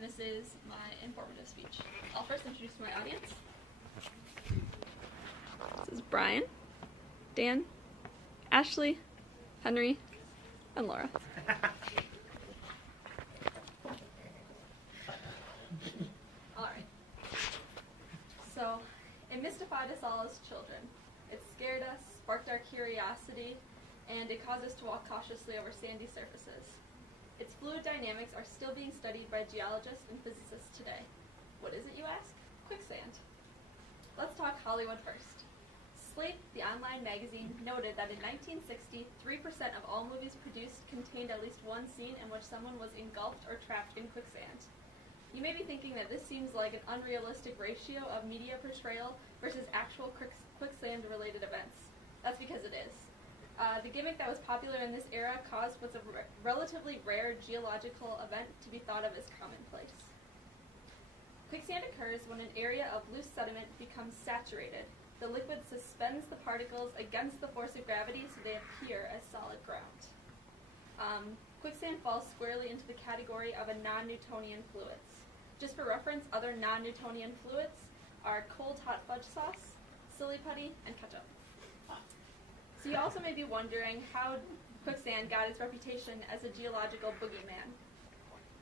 and this is my informative speech. I'll first introduce my audience. This is Brian, Dan, Ashley, Henry, and Laura. Alright. So, it mystified us all as children. It scared us, sparked our curiosity, and it caused us to walk cautiously over sandy surfaces. Its fluid dynamics are still being studied by geologists and physicists today. What is it, you ask? Quicksand. Let's talk Hollywood first. Slate, the online magazine, noted that in 1960, 3% of all movies produced contained at least one scene in which someone was engulfed or trapped in quicksand. You may be thinking that this seems like an unrealistic ratio of media portrayal versus actual quicksand-related events. That's because it is. The gimmick that was popular in this era caused what's a relatively rare geological event to be thought of as commonplace. Quicksand occurs when an area of loose sediment becomes saturated. The liquid suspends the particles against the force of gravity so they appear as solid ground. Quicksand falls squarely into the category of a non-Newtonian fluids. Just for reference, other non-Newtonian fluids are cold hot fudge sauce, silly putty, and ketchup. So you also may be wondering how quicksand got its reputation as a geological boogeyman.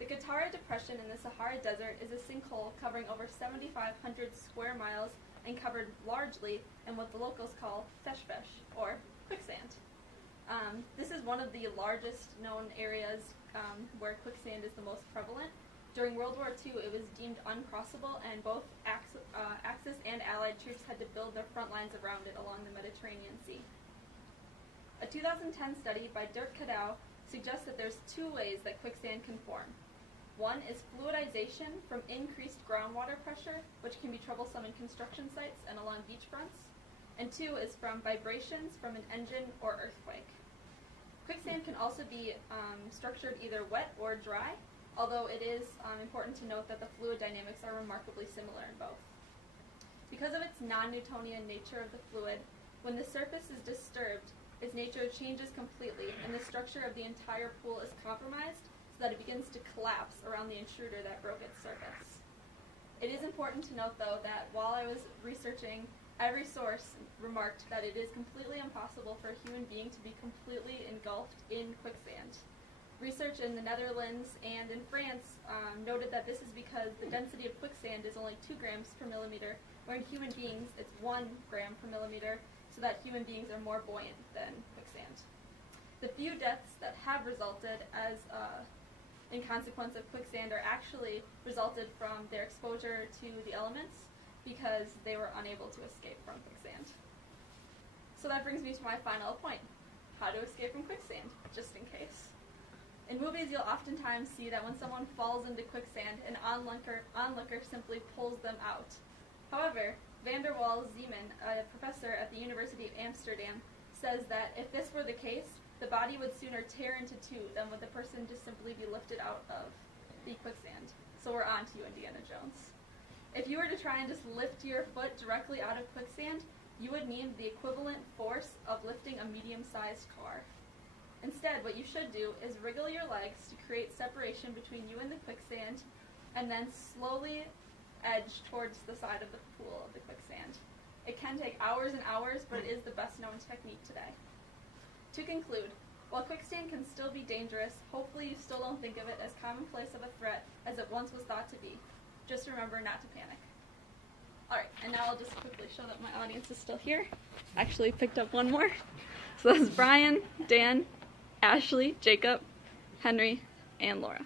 The Qattara Depression in the Sahara Desert is a sinkhole covering over 7,500 square miles and covered largely in what the locals call fesh-fesh, or quicksand. This is one of the largest known areas where quicksand is the most prevalent. During World War II, it was deemed uncrossable, and both Axis and Allied troops had to build their front lines around it along the Mediterranean Sea. A 2010 study by Dirk Kadow suggests that there's two ways that quicksand can form. One is fluidization from increased groundwater pressure, which can be troublesome in construction sites and along beach fronts. And two is from vibrations from an engine or earthquake. Quicksand can also be structured either wet or dry, although it is important to note that the fluid dynamics are remarkably similar in both. Because of its non-Newtonian nature of the fluid, when the surface is disturbed, its nature changes completely, and the structure of the entire pool is compromised so that it begins to collapse around the intruder that broke its surface. It is important to note, though, that while I was researching, every source remarked that it is completely impossible for a human being to be completely engulfed in quicksand. Research in the Netherlands and in France noted that this is because the density of quicksand is only 2 grams per millimeter, where in human beings it's 1 gram per millimeter, so that human beings are more buoyant than quicksand. The few deaths that have resulted as in consequence of quicksand are actually resulted from their exposure to the elements because they were unable to escape from quicksand. So that brings me to my final point: how to escape from quicksand, just in case. In movies, you'll oftentimes see that when someone falls into quicksand, an onlooker simply pulls them out. However, van der Waals Zeeman, a professor at the University of Amsterdam, says that if this were the case, the body would sooner tear into two than would the person just simply be lifted out of the quicksand. So we're on to you, Indiana Jones. If you were to try and just lift your foot directly out of quicksand, you would need the equivalent force of lifting a medium-sized car. Instead, what you should do is wriggle your legs to create separation between you and the quicksand, and then slowly edge towards the side of the pool of the quicksand. It can take hours and hours, but it is the best known technique today. To conclude, while quicksand can still be dangerous, hopefully you still don't think of it as commonplace of a threat as it once was thought to be. Just remember not to panic. Alright, and now I'll just quickly show that my audience is still here. Actually picked up one more. So that's Brian, Dan, Ashley, Jacob, Henry, and Laura.